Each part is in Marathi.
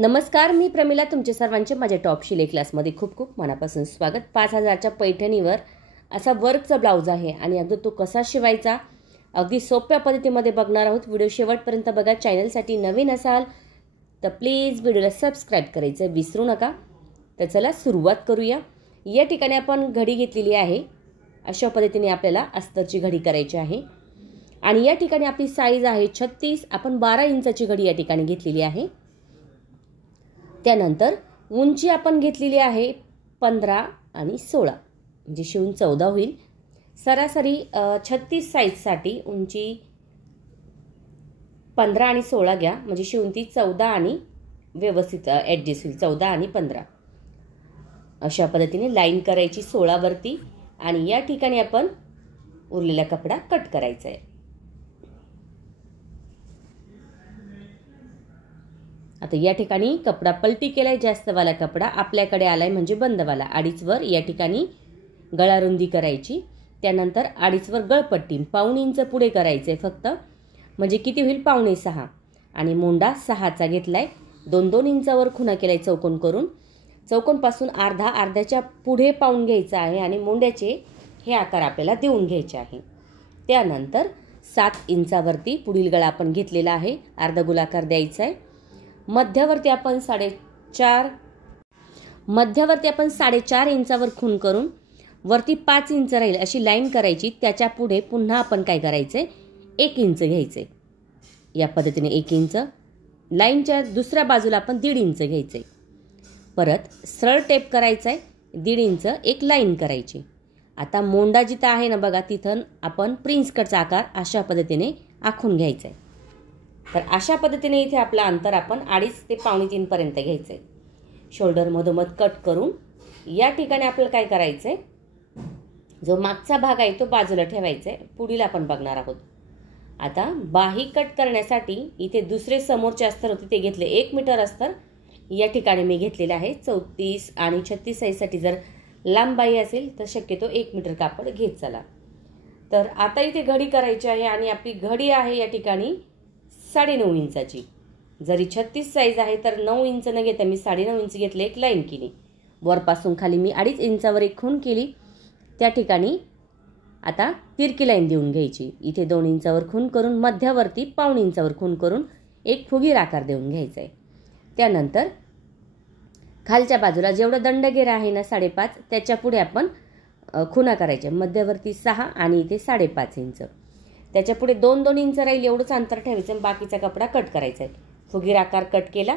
नमस्कार, मी प्रमिला. तुमचे सर्वांचे माझ्या टॉप शिलाई क्लासमध्ये खूप खूप मनापासून स्वागत. 5000च्या पैठणीवर असा वर्कचा ब्लाऊज आहे आणि अगदी तो कसा शिवायचा अगदी सोप्या पद्धतीमध्ये बघणार आहोत. व्हिडिओ शेवटपर्यंत बघा. चॅनलसाठी नवीन असाल तर प्लीज व्हिडिओला सबस्क्राईब करायचं विसरू नका. तर चला सुरुवात करूया. या ठिकाणी आपण घडी घेतलेली आहे. अशा पद्धतीने आपल्याला अस्तरची घडी करायची आहे आणि या ठिकाणी आपली साईज आहे 36. आपण 12 इंचाची घडी या ठिकाणी घेतलेली आहे. त्यानंतर उंची आपण घेतलेली आहे 15 आणि 16, म्हणजे शिवून 14 होईल. सरासरी 36 साईजसाठी उंची 15 आणि 16 घ्या, म्हणजे शिवून ती 14 आणि व्यवस्थित ॲडजस्ट होईल. 14 आणि 15 अशा पद्धतीने लाईन करायची 16 वरती आणि या ठिकाणी आपण उरलेला कपडा कट करायचा आहे. आता या ठिकाणी कपडा पलटी केलाय. जास्तवाला कपडा आपल्याकडे आलाय म्हणजे बंदवाला. 2.5 वर या ठिकाणी गळारुंदी करायची. त्यानंतर 2.5 वर गळपट्टी 1.5 इंच पुढे करायचे फक्त, म्हणजे किती होईल 5.5. आणि मोंडा 6चा घेतलाय. 2-2 इंचावर खुणा केलाय चौकोन करून. चौकोनपासून अर्ध्याच्या पुढे पाऊण घ्यायचा आहे आणि मोंड्याचे हे आकार आपल्याला देऊन घ्यायचे आहे. त्यानंतर 7 इंचावरती पुढील गळा आपण घेतलेला आहे. अर्धा गोलाकार द्यायचा आहे. मध्यवर्ती आपण 4.5 इंचावर खूण करून वरती 5 इंच राहील अशी लाईन करायची. त्याच्या पुढे पुन्हा आपण काय करायचंय 1 इंच घ्यायचंय. या पद्धतीने 1 इंच. लाईनच्या दुसऱ्या बाजूला आपण 1.5 इंच घ्यायचंय. परत सरळ टेप करायचा आहे. 1.5 इंच एक लाईन करायची. आता मोंडा जिथं आहे ना बघा, तिथं आपण प्रिन्स कटचा आकार अशा पद्धतीने आखून घ्यायचा आहे. तर अशा पद्धतीने इथे आपलं अंतर आपण 2.5 ते 2.25 पर्यंत घ्यायचं आहे. शोल्डर मधोमध कट करून या ठिकाणी आपल्याला काय करायचं आहे, जो मागचा भाग आहे तो बाजूला ठेवायचा आहे. पुढील आपण बघणार आहोत. आता बाही कट करण्यासाठी इथे दुसरे समोरचे अस्तर होते ते घेतले. 1 मीटर अस्तर या ठिकाणी मी घेतलेले आहे. 34 आणि 36 साईजसाठी जर लांब बाही असेल तर शक्यतो 1 मीटर कापड घेत चला. तर आता इथे घडी करायची आहे आणि आपली घडी आहे या ठिकाणी 9.5 इंचाची. जरी 36 साईज आहे तर 9 इंच न घेता मी 9.5 इंच घेतले. एक लाईन केली. वरपासून खाली मी 2.5 इंचावर एक खूण केली. त्या ठिकाणी आता तिरकी लाईन देऊन घ्यायची. इथे 2 इंचावर खूण करून मध्यावरती 1.5 इंचावर खूण करून एक फुगीर आकार देऊन घ्यायचा आहे. त्यानंतर खालच्या बाजूला जेवढं दंडगेर आहे ना 5.5 त्याच्या पुढे आपण खुणा करायच्या. मध्यवर्ती 6 आणि इथे 5.5 इंच. त्याच्या पुढे 2-2 इंच राहील एवढंच अंतर ठेवायचं. बाकीचा कपडा कट करायचा आहे. फुगीर आकार कट केला.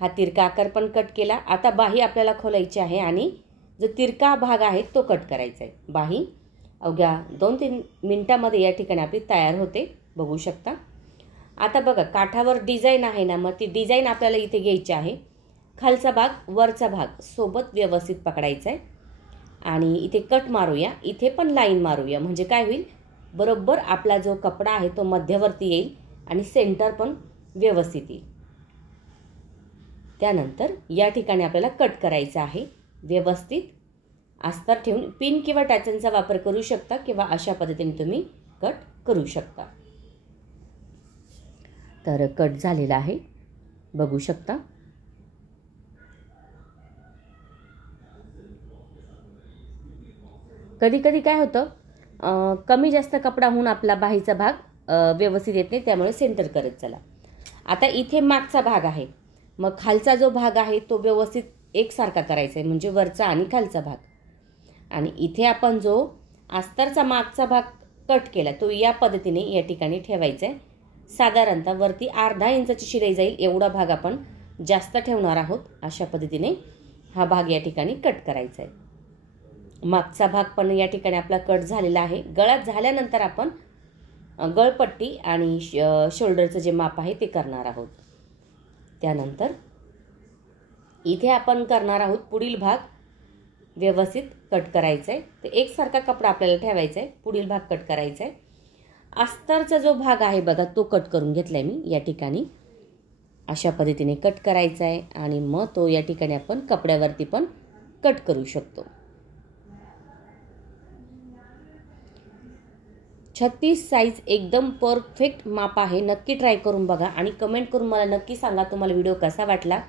हा तिरका आकार पण कट केला. आता बाही आपल्याला खोलायची आहे आणि जो तिरका भाग आहे तो कट करायचा आहे. बाही अवघ्या 2-3 मिनिटामध्ये या ठिकाणी आपली तयार होते, बघू शकता. आता बघा काठावर डिझाईन आहे ना, मग ती डिझाईन आपल्याला इथे घ्यायची आहे. खालचा भाग वरचा भाग सोबत व्यवस्थित पकडायचा आहे आणि इथे कट मारूया. इथे पण लाईन मारूया, म्हणजे काय होईल बरोबर आपला जो कपडा आहे तो मध्यवर्ती येईल आणि सेंटर पण व्यवस्थित येईल. त्यानंतर या ठिकाणी आपल्याला कट करायचा आहे. व्यवस्थित अस्तर ठेवून पिन किंवा टॅचनचा वापर करू शकता किंवा अशा पद्धतीने तुम्ही कट करू शकता. तर कट झालेला आहे, बघू शकता. कधी कधी काय होतं, कमी जास्त कपडा होऊन आपला बाहीचा भाग व्यवस्थित येत नाही, त्यामुळे सेंटर करत चला. आता इथे मागचा भाग आहे, मग खालचा जो भाग आहे तो व्यवस्थित एकसारखा करायचा आहे, म्हणजे वरचा आणि खालचा भाग. आणि इथे आपण जो अस्तरचा मागचा भाग कट केला तो या पद्धतीने या ठिकाणी ठेवायचा आहे. साधारणतः वरती अर्धा इंचाची शिलाई जाईल एवढा भाग आपण जास्त ठेवणार आहोत. अशा पद्धतीने हा भाग या ठिकाणी कट करायचा आहे. मागचा भाग पण या ठिकाणी आपला कट झालेला आहे. गळा झाल्यानंतर आपण गळपट्टी आणि शोल्डरचं जे माप आहे ते करणार आहोत. त्यानंतर इथे आपण करणार आहोत पुढील भाग व्यवस्थित कट करायचा आहे. तर एकसारखा कपडा आपल्याला ठेवायचा आहे. पुढील भाग कट करायचा आहे. अस्तरचा जो भाग आहे बघा तो कट करून घेतलाय मी या ठिकाणी. अशा पद्धतीने कट करायचा आहे आणि मग तो या ठिकाणी आपण कपड्यावरती पण कट करू शकतो. 36 साईज एकदम परफेक्ट माप आहे. नक्की ट्राय करून बघा आणि कमेंट करून मला नक्की सांगा तुम्हाला व्हिडिओ कसा वाटला.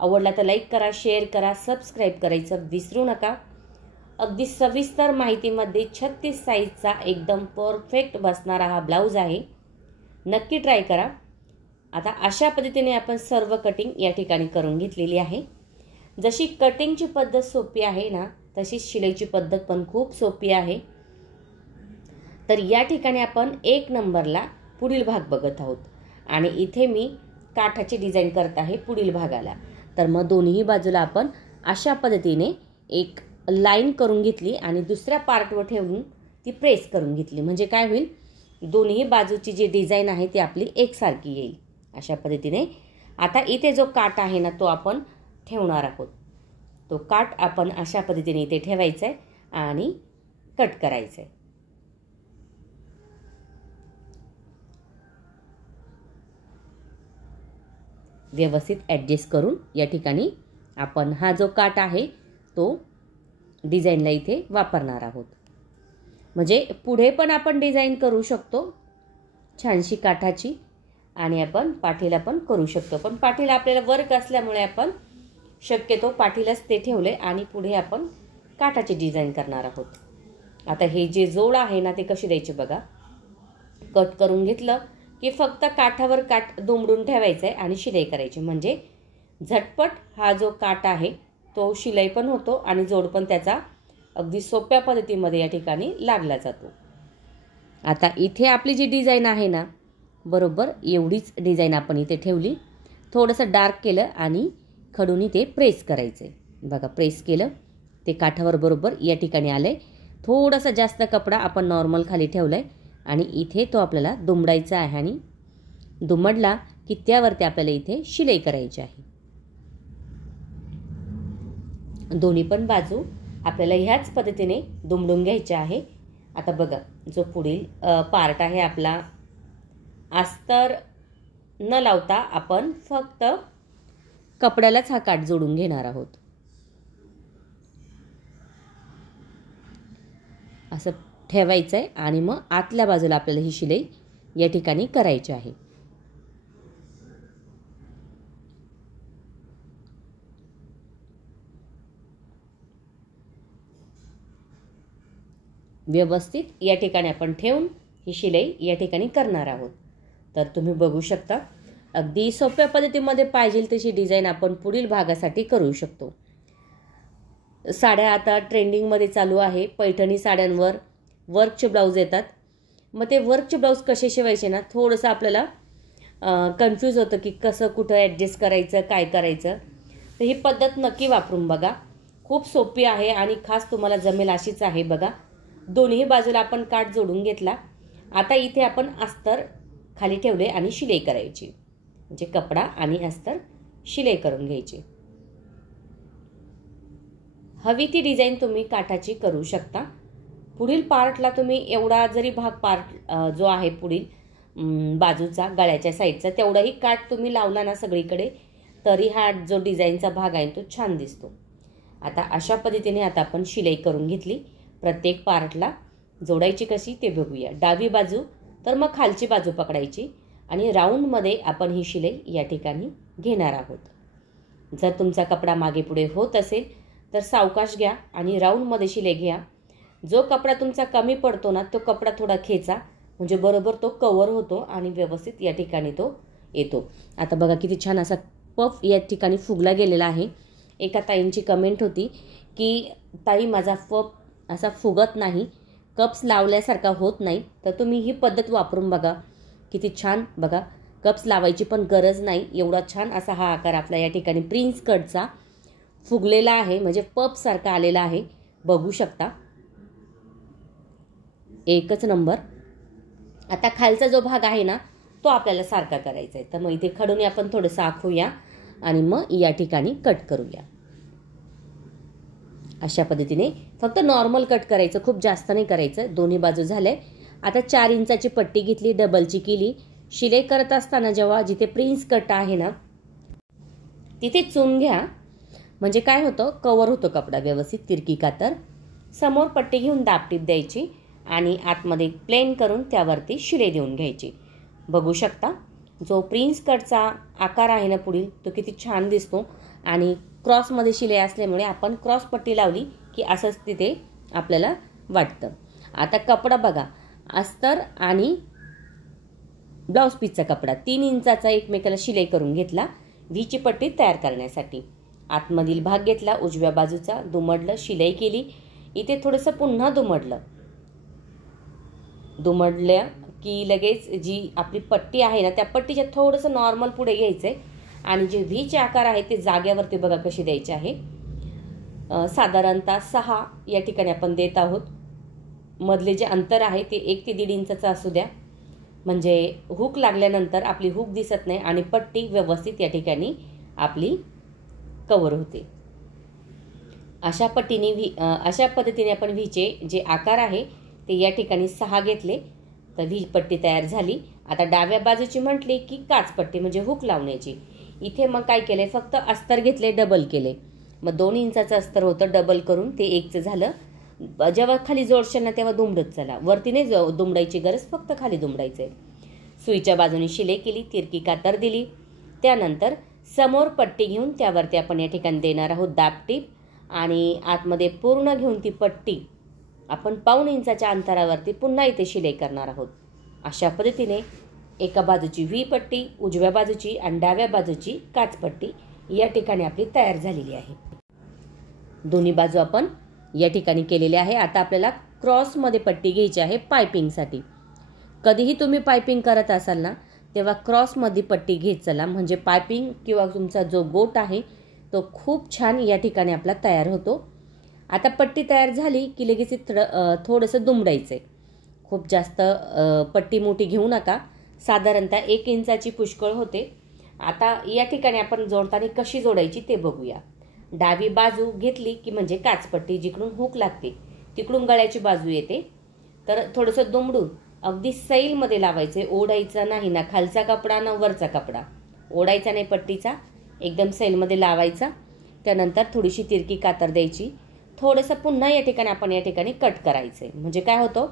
आवडला तर लाईक करा, शेअर करा, सबस्क्राईब करायचं विसरू नका. अगदी सविस्तर माहितीमध्ये 36 साईजचा एकदम परफेक्ट बसणारा हा ब्लाऊज आहे. नक्की ट्राय करा. आता अशा पद्धतीने आपण सर्व कटिंग या ठिकाणी करून घेतलेली आहे. जशी कटिंगची पद्धत सोपी आहे ना, तशीच शिलाईची पद्धत पण खूप सोपी आहे. तर या ठिकाणी आपण 1 नंबरला पुढील भाग बघत आहोत आणि इथे मी काठाची डिझाईन करत आहे पुढील भागाला. तर मग दोन्ही बाजूला आपण अशा पद्धतीने एक लाईन करून घेतली आणि दुसऱ्या पार्टवर ठेवून ती प्रेस करून घेतली. म्हणजे काय होईल, दोन्ही बाजूची जी डिझाईन आहे ती आपली एकसारखी येईल. अशा पद्धतीने आता इथे जो काठ आहे ना, तो आपण ठेवणार आहोत. तो काठ आपण अशा पद्धतीने इथे ठेवायचा आहे आणि कट करायचं आहे. व्यवस्थित ॲडजस्ट करून या ठिकाणी आपण हा जो काठ आहे तो डिझाईनला इथे वापरणार आहोत. म्हणजे पुढे पण आपण डिझाईन करू शकतो छानशी काठाची आणि आपण पाठीला पण करू शकतो. पण पाठीला आपल्याला वर्क असल्यामुळे आपण शक्यतो पाठीलाच ते ठेवले आणि पुढे आपण काठाची डिझाईन करणार आहोत. आता हे जे जोड आहे ना, ते कशी द्यायचे बघा. कट करून घेतलं की फक्त काठावर काठ दुमडून ठेवायचं आहे आणि शिलाई करायची. म्हणजे झटपट हा जो काठ आहे तो शिलाई पण होतो आणि जोड पण त्याचा अगदी सोप्या पद्धतीमध्ये या ठिकाणी लागला जातो. आता इथे आपली जी डिझाईन आहे ना, बरोबर एवढीच डिझाईन आपण इथे ठेवली. थोडंसं डार्क केलं आणि खडून इथे प्रेस करायचं आहे. बघा प्रेस केलं, ते काठावर बरोबर या ठिकाणी आलं आहे. थोडासा जास्त कपडा आपण नॉर्मल खाली ठेवला आहे आणि इथे तो आपल्याला दुमडायचा आहे आणि दुमडला की त्यावरती आपल्याला इथे शिलाई करायची आहे. दोन्ही पण बाजू आपल्याला ह्याच पद्धतीने दुमडून घ्यायचे आहे. आता बघा, जो पुढील पार्ट आहे आपला, अस्तर न लावता आपण फक्त कपड्यालाच हा काठ जोडून घेणार आहोत. असं ठेवायचं आहे आणि मग आतल्या बाजूला आपल्याला ही शिलाई या ठिकाणी करायची आहे. व्यवस्थित या ठिकाणी आपण ठेवून ही शिलाई या ठिकाणी करणार आहोत. तर तुम्ही बघू शकता, अगदी सोप्या पद्धतीमध्ये पाहिजे तशी डिझाईन आपण पुढील भागासाठी करू शकतो. साड्या आता ट्रेंडिंगमध्ये चालू आहे. पैठणी साड्यांवर वर्कचे ब्लाऊज येतात. मग ते वर्कचे ब्लाऊज कसे शिवायचे ना, थोडंसं आपल्याला कन्फ्यूज होतं की कसं कुठं ॲडजस्ट करायचं, काय करायचं. तर ही पद्धत नक्की वापरून बघा. खूप सोपी आहे आणि खास तुम्हाला जमेल अशीच आहे. बघा, दोन्ही बाजूला आपण काठ जोडून घेतला. आता इथे आपण अस्तर खाली ठेवले आणि शिलाई करायची. म्हणजे कपडा आणि अस्तर शिलाई करून घ्यायची. हवी ती डिझाईन तुम्ही काठाची करू शकता. पुढील पार्टला तुम्ही एवढा जरी भाग पार्ट जो आहे पुढील बाजूचा गळ्याच्या साईडचा, तेवढाही काठ तुम्ही लावला ना सगळीकडे, तरी हा जो डिझाईनचा भाग आहे तो छान दिसतो. आता अशा पद्धतीने आता आपण शिलाई करून घेतली. प्रत्येक पार्टला जोडायची कशी ते बघूया. डावी बाजू तर मग खालची बाजू पकडायची आणि राऊंडमध्ये आपण ही शिलाई या ठिकाणी घेणार आहोत. जर तुमचा कपडा मागे पुढे होत असेल तर सावकाश घ्या आणि राऊंडमध्ये शिलाई घ्या. जो कपडा तुमचा कमी पडतो ना, तो कपडा थोडा खेचा, म्हणजे बरोबर तो कवर होतो आणि व्यवस्थित या ठिकाणी तो येतो. आता बघा किती छान असा पफ या ठिकाणी फुगला गेलेला आहे. एका ताईंची कमेंट होती की ताई माझा पफ असा फुगत नाही, कप्स लावल्यासारखा होत नाही. तर तुम्ही ही पद्धत वापरून बघा, किती छान. बघा, कप्स लावायची पण गरज नाही. एवढा छान असा हा आकार आपला या ठिकाणी प्रिन्स कटचा फुगलेला आहे, म्हणजे पफसारखा आलेला आहे. बघू शकता, एकच नंबर. आता खालचा जो भाग आहे ना, तो आपल्याला सारखा करायचा आहे. तर मग इथे खडून आपण थोडंसं आखूया आणि मग या ठिकाणी कट करूया. अशा पद्धतीने फक्त नॉर्मल कट करायचं, खूप जास्त नाही करायचं. दोन्ही बाजू झाले. आता 4 इंचाची पट्टी घेतली, डबलची केली. शिलाई करत असताना जेव्हा जिथे प्रिन्स कट आहे ना, तिथे चून घ्या. म्हणजे काय होतं, कवर होतो कपडा व्यवस्थित. तिरकी कातर समोर पट्टी घेऊन दाबटीप द्यायची आणि आतमध्ये प्लेन करून त्यावरती शिलाई देऊन घ्यायची. बघू शकता, जो प्रिन्स कटचा आकार आहे ना पुढील, तो किती छान दिसतो. आणि क्रॉसमध्ये शिलाई असल्यामुळे आपण क्रॉस पट्टी लावली की असंच तिथे आपल्याला वाटतं. आता कपडा बघा, अस्तर आणि ब्लाऊज पीसचा कपडा 3 इंचाचा एकमेकाला शिलाई करून घेतला व्हीची पट्टी तयार करण्यासाठी. आतमधील भाग घेतला उजव्या बाजूचा, दुमडलं, शिलाई केली. इथे थोडंसं पुन्हा दुमडल्या की लगेच जी आपली पट्टी आहे ना त्या पट्टीच्या थोडंसं नॉर्मल पुढे घ्यायचंय आणि जे व्हीचे आकार आहे ते जाग्यावरती बघा कसे द्यायचे आहे. साधारणतः 6 या ठिकाणी आपण देत आहोत. मधले जे अंतर आहे ते 1 ते 1.5 इंचाचं असू द्या, म्हणजे हुक लागल्यानंतर आपली हुक दिसत नाही आणि पट्टी व्यवस्थित या ठिकाणी आपली कव्हर होते. अशा पद्धतीने आपण व्हीचे जे आकार आहे ते या ठिकाणी 6 घेतले तर व्ही पट्टी तयार झाली. आता डाव्या बाजूची म्हटली की काच पट्टी म्हणजे हुक लावण्याची. इथे मग काय केले, फक्त अस्तर घेतले, डबल केले. मग 2 इंचाचं अस्तर होतं, डबल करून ते 1चं झालं. जेव्हा खाली जोडशाल ना तेव्हा दुमडत चला, वरती नाही दुमडायची गरज, फक्त खाली दुमडायचंय. सुईच्या बाजूने शिलाई केली, तिरकी कातर दिली. त्यानंतर समोर पट्टी घेऊन त्यावरती आपण या ठिकाणी देणार आहोत दाबटीप आणि आतमध्ये पूर्ण घेऊन ती पट्टी आपण 1.5 इंचाच्या अंतरावरती पुन्हा इथे शिलाई करणार आहोत. अशा पद्धतीने एका बाजूची व्ही पट्टी, उजव्या बाजूची आणि डाव्या बाजूची काच पट्टी या ठिकाणी आपली तयार झालेली आहे. दोन्ही बाजू आपण या ठिकाणी केलेली आहे. आता आपल्याला क्रॉसमध्ये पट्टी घ्यायची आहे पायपिंगसाठी. कधीही तुम्ही पायपिंग करत असाल ना तेव्हा क्रॉसमध्ये पट्टी घेत चला, म्हणजे पायपिंग किंवा तुमचा जो गोट आहे तो खूप छान या ठिकाणी आपला तयार होतो. आता पट्टी तयार झाली की लगेच थोडंसं दुमडायचं आहे. खूप जास्त पट्टी मोठी घेऊ नका, साधारणतः 1 इंचाची पुष्कळ होते. आता या ठिकाणी आपण जोडताना कशी जोडायची ते बघूया. डावी बाजू घेतली की म्हणजे काचपट्टी जिकडून हुक लागते तिकडून गळ्याची बाजू येते, तर थोडंसं दुमडून अगदी सैलमध्ये लावायचे. ओढायचा नाही ना खालचा कपडा ना वरचा कपडा, ओढायचा नाही पट्टीचा, एकदम सैलमध्ये लावायचा. त्यानंतर थोडीशी तिरकी कातर द्यायची. थोडंसं पुन्हा या ठिकाणी कट करायचं, म्हणजे काय होतं,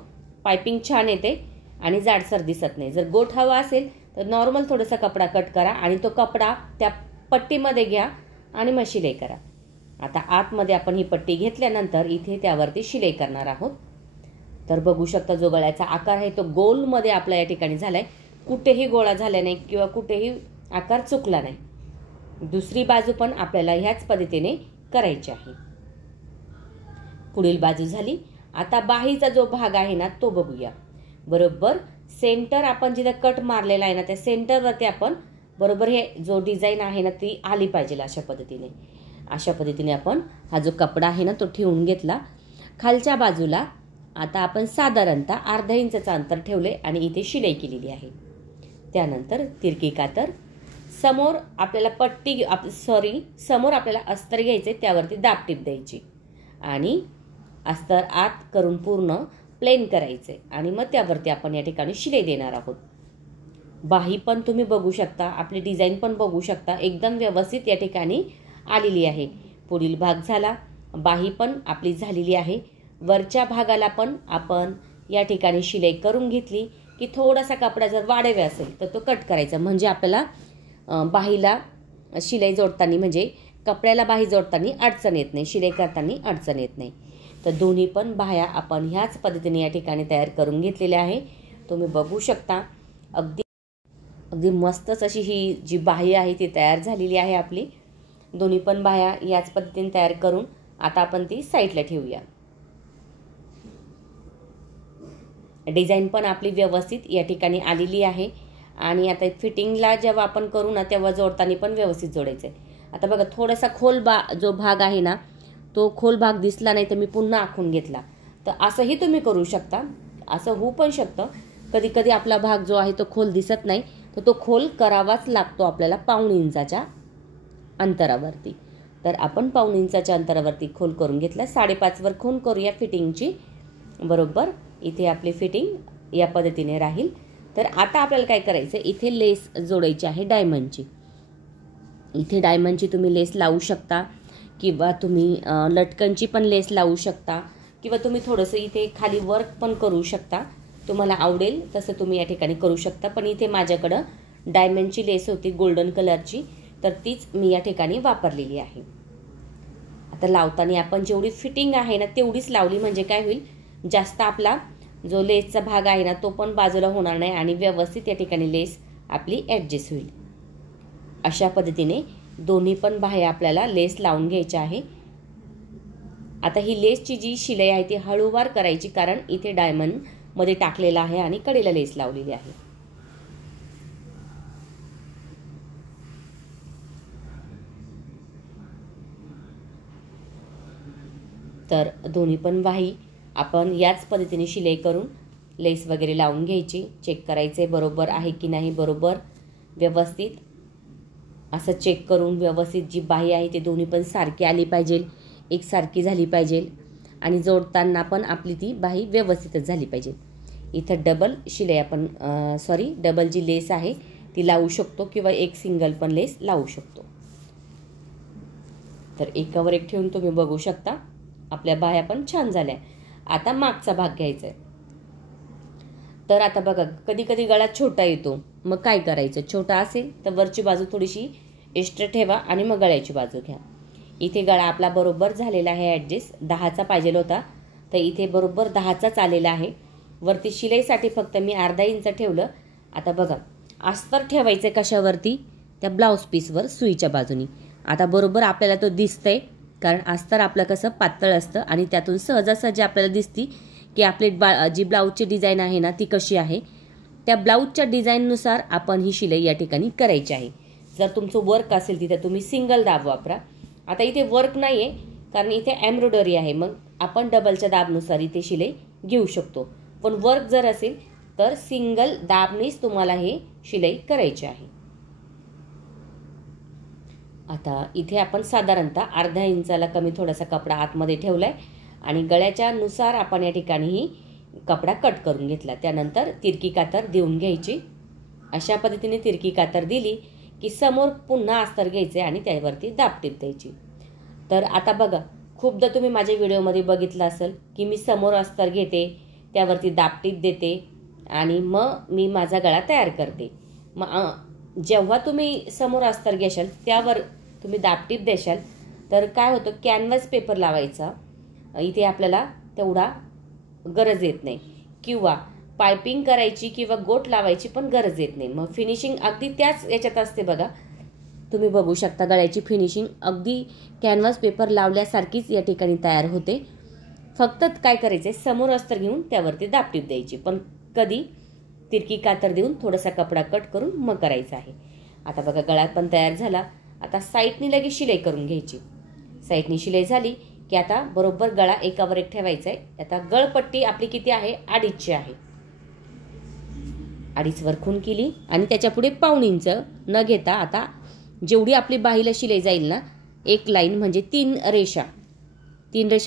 पायपिंग छान येते आणि जाडसर दिसत नाही. जर गोठ हवा असेल तर नॉर्मल थोडासा कपडा कट करा आणि तो कपडा त्या पट्टीमध्ये घ्या आणि मग शिलाई करा. आता आतमध्ये आपण ही पट्टी घेतल्यानंतर इथे त्यावरती शिलाई करणार आहोत. तर बघू शकता जो गळ्याचा आकार आहे तो गोलमध्ये आपला या ठिकाणी झालाय, कुठेही गोळा झाला नाही किंवा कुठेही आकार चुकला नाही. दुसरी बाजू पण आपल्याला ह्याच पद्धतीने करायची आहे. पुढील बाजू झाली. आता बाहीचा जो भाग आहे ना तो बघूया. बरोबर सेंटर आपण जिथे कट मारलेला आहे ना त्या सेंटरवरती आपण बरोबर हे जो डिझाईन आहे ना ती आली पाहिजे. अशा पद्धतीने आपण हा जो कपडा आहे ना तो ठेवून घेतला. खालच्या बाजूला आता आपण साधारणतः अर्धा इंचाचं अंतर ठेवले आणि इथे शिलाई केलेली आहे. त्यानंतर तिरकी कातर, समोर आपल्याला अस्तर घ्यायचे, त्यावरती दाबटीप द्यायची आणि अस्तर आत करून पूर्ण प्लेन करायचे आणि मग त्यावरती आपण या ठिकाणी शिलाई देणार आहोत. बाही पण तुम्ही बघू शकता, आपली डिझाईन पण बघू शकता, एकदम व्यवस्थित या ठिकाणी आलेली आहे. पुढील भाग झाला, बाही पण आपली झालेली आहे. वरच्या भागाला पण आपण या ठिकाणी शिलाई करून घेतली की थोडासा कपडा जर वाढवे असेल तर तो कट करायचा, म्हणजे आपल्याला बाहीला शिलाई जोडताना म्हणजे कपड्याला बाही जोडताना अडचण येत नाही, शिलाई करताना अडचण येत नाही. तर दोन्ही पण बाह्या आपण ह्याच पद्धतीने या ठिकाणी तयार करून घेतलेल्या आहे. तुम्ही बघू शकता अगदी मस्तच अशी ही जी बाही आहे ती तयार झालेली आहे आपली. दोन्ही पण बाह्या याच पद्धतीने तयार करून आता आपण ती साईडला ठेवूया. डिझाईन पण आपली व्यवस्थित या ठिकाणी आलेली आहे आणि आता फिटिंगला जेव्हा आपण करू ना तेव्हा जोडताना पण व्यवस्थित जोडायचं आहे. आता बघा थोडासा जो भाग आहे ना तो खोल भाग दिसला नाही तर मी पुन्हा आखून घेतला. तर असंही तुम्ही करू शकता, असं होऊ पण शकतं. कधी कधी आपला भाग जो आहे तो खोल दिसत नाही तर तो खोल करावाच लागतो आपल्याला 1.5 इंचाच्या अंतरावरती. तर आपण 1.5 इंचाच्या अंतरावरती खोल करून घेतला. 5.5 वर खून करूया फिटिंगची. बरोबर इथे आपली फिटिंग या पद्धतीने राहील. तर आता आपल्याला काय करायचं, इथे लेस जोडायची आहे डायमंडची. इथे डायमंडची तुम्ही लेस लावू शकता किंवा तुम्ही लटकनची पण लेस लावू शकता किंवा तुम्ही थोडंसं इथे खाली वर्क पण करू शकता. तुम्हाला आवडेल तसं तुम्ही या ठिकाणी करू शकता. पण इथे माझ्याकडं डायमंडची लेस होती गोल्डन कलरची, तर तीच मी या ठिकाणी वापरलेली आहे. आता लावताना आपण जेवढी फिटिंग आहे ना तेवढीच लावली, म्हणजे काय होईल, जास्त आपला जो लेसचा भाग आहे ना तो पण बाजूला होणार नाही आणि व्यवस्थित या ठिकाणी लेस आपली ॲडजस्ट होईल. अशा पद्धतीने दोन्ही पण बाह्या आपल्याला लेस लावून घ्यायची आहे. आता ही लेसची जी शिलाई आहे ती हळूवार करायची, कारण इथे डायमंडमध्ये टाकलेला आहे आणि कडेला लेस लावलेली आहे. तर दोन्ही पण बाही आपण याच पद्धतीने शिलाई करून लेस वगैरे लावून घ्यायची. चेक करायचे बरोबर आहे की नाही, बरोबर व्यवस्थित असं चेक करून व्यवस्थित जी बाही आहे ती दोन्ही पण सारखी आली पाहिजे, एकसारखी झाली पाहिजे आणि जोडताना पण आपली ती बाही व्यवस्थितच झाली पाहिजे. इथं डबल शिलाई आपण डबल जी लेस आहे ती लावू शकतो किंवा एक सिंगल पण लेस लावू शकतो. तर एकावर एक ठेवून तुम्ही बघू शकता आपल्या बाह्या पण छान झाल्या. आता मागचा भाग घ्यायचा आहे. तर आता बघा, कधी कधी गळा छोटा येतो, मग काय करायचं, छोटा असेल तर वरची बाजू थोडीशी एक्स्ट्रा ठेवा आणि मग गळ्याची बाजू घ्या. इथे गळा आपला बरोबर झालेला आहे ॲडजस्ट, 10चा पाहिजे होता तर इथे बरोबर 10चाच आलेला आहे. वरती शिलाईसाठी फक्त मी अर्धा इंच ठेवलं. आता बघा, अस्तर ठेवायचं कशावरती, त्या ब्लाऊज पीसवर सुईच्या बाजूनी. आता बरोबर आपल्याला तो दिसतंय, कारण अस्तर आपलं कसं पातळ असतं आणि त्यातून सहजासहजी आपल्याला दिसती की आपली जी ब्लाऊजची डिझाईन आहे ना ती कशी आहे. त्या ब्लाऊजच्या डिझाईननुसार आपण ही शिलाई या ठिकाणी करायची आहे. जर तुमचं वर्क असेल तिथे तुम्ही सिंगल दाब वापरा. आता इथे वर्क नाही आहे कारण इथे एम्ब्रॉयडरी आहे, मग आपण डबलच्या दाबनुसार इथे शिलाई घेऊ शकतो. पण वर्क जर असेल तर सिंगल दाबनेच तुम्हाला हे शिलाई करायची आहे. आता इथे आपण साधारणतः अर्ध्या इंचाला कमी थोडासा कपडा आतमध्ये ठेवलाय आणि गळ्याच्या नुसार आपण या ठिकाणी ही कपडा कट करून घेतला. त्यानंतर तिरकी कातर देऊन घ्यायची. अशा पद्धतीने तिरकी कातर दिली की समोर पुन्हा अस्तर घ्यायचे आणि त्यावरती दाबटीप द्यायची. तर आता बघा, खूपदा तुम्ही माझ्या व्हिडिओमध्ये बघितलं असेल की मी समोर अस्तर घेते, त्यावरती दाबटीप देते आणि मग मी माझा गळा तयार करते. मग जेव्हा तुम्ही समोर अस्तर घेशाल त्यावर तुम्ही दाबटीप देशाल तर काय होतं, कॅनव्हास पेपर लावायचा इथे आपल्याला तेवढा गरज येत नाही, किंवा पायपिंग करायची किंवा गोट लावायची पण गरज येत नाही. मग फिनिशिंग अगदी त्याच याच्यात असते. बघा, तुम्ही बघू शकता गळ्याची फिनिशिंग अगदी कॅनव्हास पेपर लावल्यासारखीच या ठिकाणी तयार होते. फक्त काय करायचे, समोर अस्तर घेऊन त्यावरती दाबटीप द्यायची, पण कधी तिरकी कातर देऊन थोडासा कपडा कट करून मग करायचा आहे. आता बघा, गळा पण तयार झाला. आता साईडनी लगेच शिलाई करून घ्यायची. साईडनी शिलाई झाली की आता बरोबर गळा एकावर एक ठेवायचा आहे. आता गळपट्टी आपली किती आहे, 2.5 आहे. 2.5 वर खून केली आणि त्याच्या पुढे पाऊण इंच न घेता आता जेवढी आपली बाहीला शिलाई जाईल ना, एक लाईन म्हणजे 3 रेषा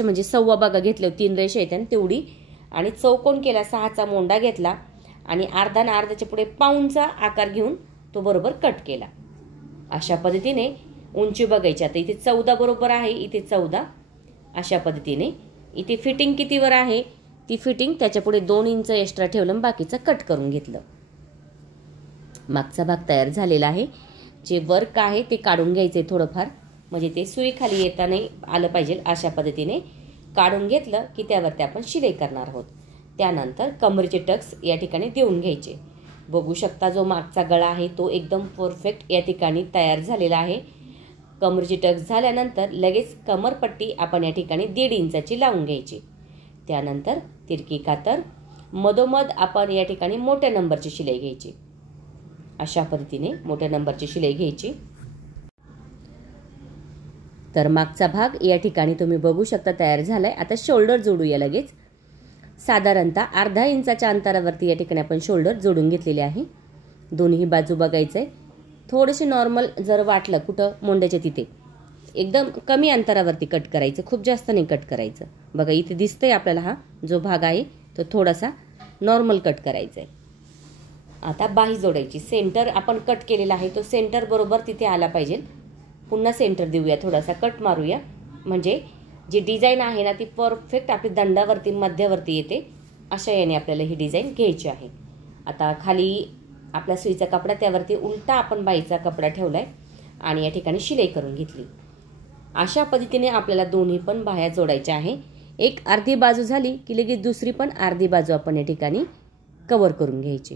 म्हणजे सव्वा बघा घेतलं, 3 रेषा येतात तेवढी, आणि चौकोन केला, 6चा मोंडा घेतला आणि अर्धा ना अर्ध्याच्या पुढे पाऊणचा आकार घेऊन तो बरोबर कट केला. अशा पद्धतीने उंची बघायची. आता इथे 14 बरोबर आहे, इथे 14. अशा पद्धतीने इथे फिटिंग कितीवर आहे ती फिटिंग त्याच्या पुढे 2 इंच एक्स्ट्रा ठेवलं, बाकीचं कट करून घेतलं. मागचा भाग तयार झालेला आहे. जे वर्क आहे ते काढून घ्यायचे थोडंफार, म्हणजे ते सुई खाली येता नाही आलं पाहिजे. अशा पद्धतीने काढून घेतलं की त्यावरती आपण शिलाई करणार आहोत. त्यानंतर कमरेचे टक्स या ठिकाणी देऊन घ्यायचे. बघू शकता जो मागचा गळा आहे तो एकदम परफेक्ट या ठिकाणी तयार झालेला आहे. कमरेची टक्स झाल्यानंतर लगेच कमरपट्टी आपण या ठिकाणी 1.5 इंचाची लावून घ्यायची. त्यानंतर तिरकी कातर मधोमध आपण या ठिकाणी मोठ्या नंबरची शिलाई घ्यायची. अशा पद्धतीने मोठ्या नंबरची शिलाई घ्यायची. तर मागचा भाग या ठिकाणी तुम्ही बघू शकता तयार झालाय. आता शोल्डर जोडूया लगेच. साधारणतः अर्धा इंचाच्या अंतरावरती या ठिकाणी आपण शोल्डर जोडून घेतलेले आहे. दोन्ही बाजू बघायचंय. थोडेसे नॉर्मल जर वाटलं कुठं मोंड्याच्या तिथे एकदम कमी अंतरावरती कट करायचं, खूप जास्त नाही कट करायचं. बघा इथे दिसतंय आपल्याला हा जो भाग आहे तो थोडासा नॉर्मल कट करायचा आहे. आता बाही जोडायची. सेंटर आपण कट केलेला आहे तो सेंटर बरोबर तिथे आला पाहिजे. पुन्हा सेंटर देऊया, थोडासा कट मारूया, म्हणजे जी डिझाईन आहे ना ती परफेक्ट आपली दंडावरती मध्यावरती येते. अशा याने आपल्याला ही डिझाईन घ्यायची आहे. आता खाली आपला सुईचा कपडा, त्यावरती उलटा आपण बाईचा कपडा ठेवला आहे आणि या ठिकाणी शिलाई करून घेतली. अशा पद्धतीने आपल्याला दोन्ही पण बाह्या जोडायच्या आहे. एक अर्धी बाजू झाली की लगेच दुसरी पण अर्धी बाजू आपण या ठिकाणी कव्हर करून घ्यायची.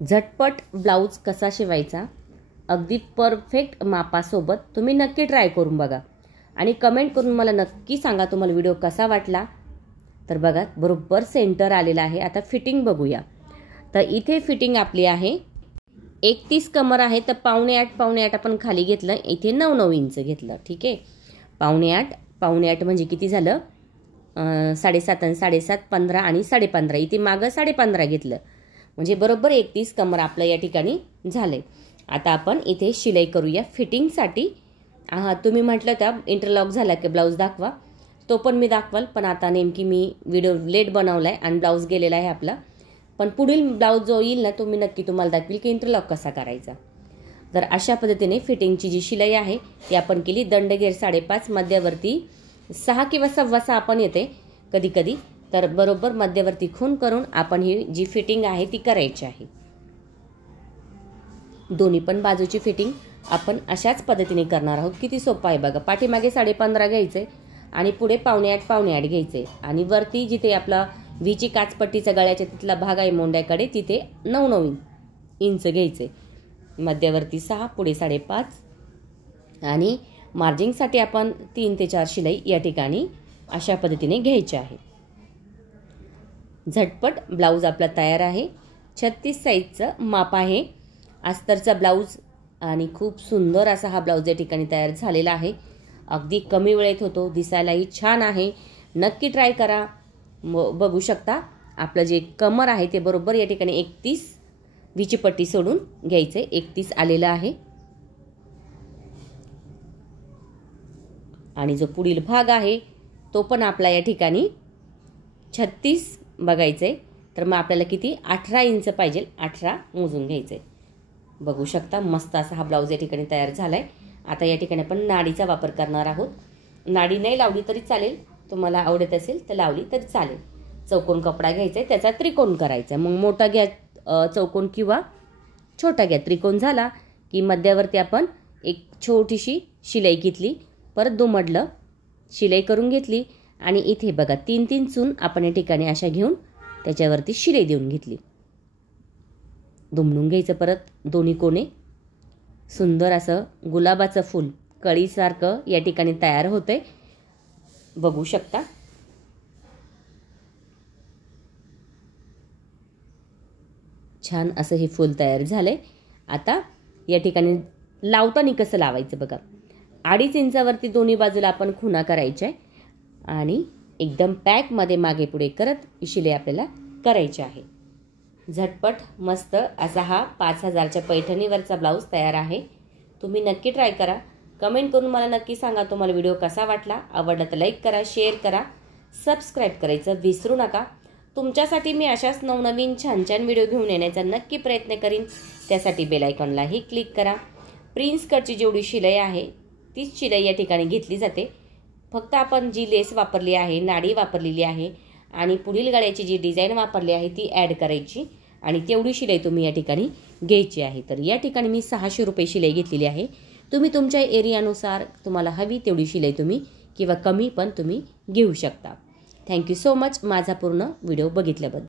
झटपट ब्लाऊज कसा शिवायचा अगदी परफेक्ट मापासोबत तुम्ही नक्की ट्राय करून बघा आणि कमेंट करून मला नक्की सांगा तुम्हाला व्हिडिओ कसा वाटला. तर बघा बरोबर सेंटर आलेला आहे. आता फिटिंग बघूया. तर इथे फिटिंग आपली आहे 31 कमर आहे. तर पावणे आठ आपण खाली घेतलं, इथे 9 इंच घेतलं. ठीक आहे, पावणे आठ म्हणजे किती झालं 7.5 आणि 7.5 15 आणि 15.5. इथे मागं 15.5 घेतलं म्हणजे बरोबर 31 कमर आपलं या ठिकाणी झालंय. आता आपण इथे शिलाई करूया फिटिंगसाठी. तुम्ही म्हटलं त्या इंटरलॉक झाला की ब्लाऊज दाखवा, तो पण मी दाखवाल. पण आता नेमकी मी व्हिडिओ लेट बनवला आहे आणि ब्लाऊज गेलेला आहे आपला. पण पुढील ब्लाऊज जो येईल ना तो मी नक्की तुम्हाला दाखवेल की इंटरलॉक कसा करायचा. तर अशा पद्धतीने फिटिंगची जी शिलाई आहे ती आपण केली. दंडघेर 5.5, मध्यवर्ती 6 किंवा 6.25 आपण येते कधी कधी. तर बरोबर मध्यवर्ती खूण करून आपण ही जी फिटिंग आहे ती करायची आहे. दोन्ही पण बाजूची फिटिंग आपण अशाच पद्धतीने करणार आहोत. किती सोपं आहे बघा. पाठीमागे 15.5 घ्यायचे आणि पुढे पावणे आठ घ्यायचे आणि वरती जिथे आपला व्हीची काचपट्टीचा गळ्याच्या तिथला भाग आहे मोंड्याकडे तिथे 9 इंच घ्यायचे. मध्यवर्ती 6, पुढे 5.5 आणि मार्जिंगसाठी आपण 3 ते 4 शिलाई या ठिकाणी अशा पद्धतीने घ्यायची आहे. झटपट ब्लाऊज आपला तयार आहे. 36 साईजचं माप आहे. अस्तरचा ब्लाऊज आणि खूप सुंदर असा हा ब्लाऊज या ठिकाणी तयार झालेला आहे. अगदी कमी वेळेत होतो, दिसायलाही छान आहे. नक्की ट्राय करा. बघू शकता आपलं जे कमर आहे ते बरोबर या ठिकाणी 31 व्हीची पट्टी सोडून घ्यायचे. 31 आलेलं आहे आणि जो पुढील भाग आहे तो पण आपला या ठिकाणी 36 बघायचे. तर मग आपल्याला किती 18 इंच पाहिजे, 18 मोजून घ्यायचे. बघू शकता मस्त असा हा ब्लाऊज या ठिकाणी तयार झालाय. आता या ठिकाणी आपण नाडीचा वापर करणार आहोत. नाडी नाही लावली तरी चालेल, तुम्हाला आवडत असेल तर लावली तरी चालेल. चौकोन कपडा घ्यायचा आहे, त्याचा त्रिकोण करायचा. मग मोठा घ्या चौकोन किंवा छोटा घ्या. त्रिकोण झाला की मध्यावरती आपण एक छोटीशी शिलाई घेतली, परत दुमडलं शिलाई करून घेतली आणि इथे बघा 3-3 चून आपण या ठिकाणी अशा घेऊन त्याच्यावरती शिलाई देऊन घेतली. दुमडून घ्यायचं परत दोन्ही कोणे. सुंदर असं गुलाबाचं फूल कळीसारखं या ठिकाणी तयार होतंय. बघू शकता. छान असं हे फूल तयार झालंय. आता या ठिकाणी लावताना कसं लावायचं बघा. 2.5 इंचावरती दोन्ही बाजूला आपण खुणा करायच्या आणि एकदम पॅकमध्ये मागे पुढे करत शिलाई आपल्याला करायची आहे. झटपट मस्त असा हा 5000च्या पैठणीवरचा ब्लाऊज तयार आहे. तुम्ही नक्की ट्राय करा. कमेंट करून मला नक्की सांगा तुम्हाला व्हिडिओ कसा वाटला. आवडला तर लाईक करा, शेअर करा, सबस्क्राईब करायचं विसरू नका. तुमच्यासाठी मी अशाच नवनवीन छान छान व्हिडिओ घेऊन येण्याचा नक्की प्रयत्न करीन. त्यासाठी बेल आयकॉनलाही क्लिक करा. प्रिन्स कटची जेवढी शिलाई आहे तीच शिलाई या ठिकाणी घेतली जाते. फक्त आपण जी लेस वापरली आहे, नाडी वापरलेली आहे आणि पुढील गळ्याची जी डिझाईन वापरली आहे ती ॲड करायची आणि तेवढी शिलाई तुम्ही या ठिकाणी घ्यायची आहे. तर या ठिकाणी मी 600 रुपये शिलाई घेतलेली आहे. तुम्ही तुमच्या एरियानुसार तुम्हाला हवी तेवढी शिलाई तुम्ही किंवा कमी पण तुम्ही घेऊ शकता. थँक्यू सो मच माझा पूर्ण व्हिडिओ बघितल्याबद्दल.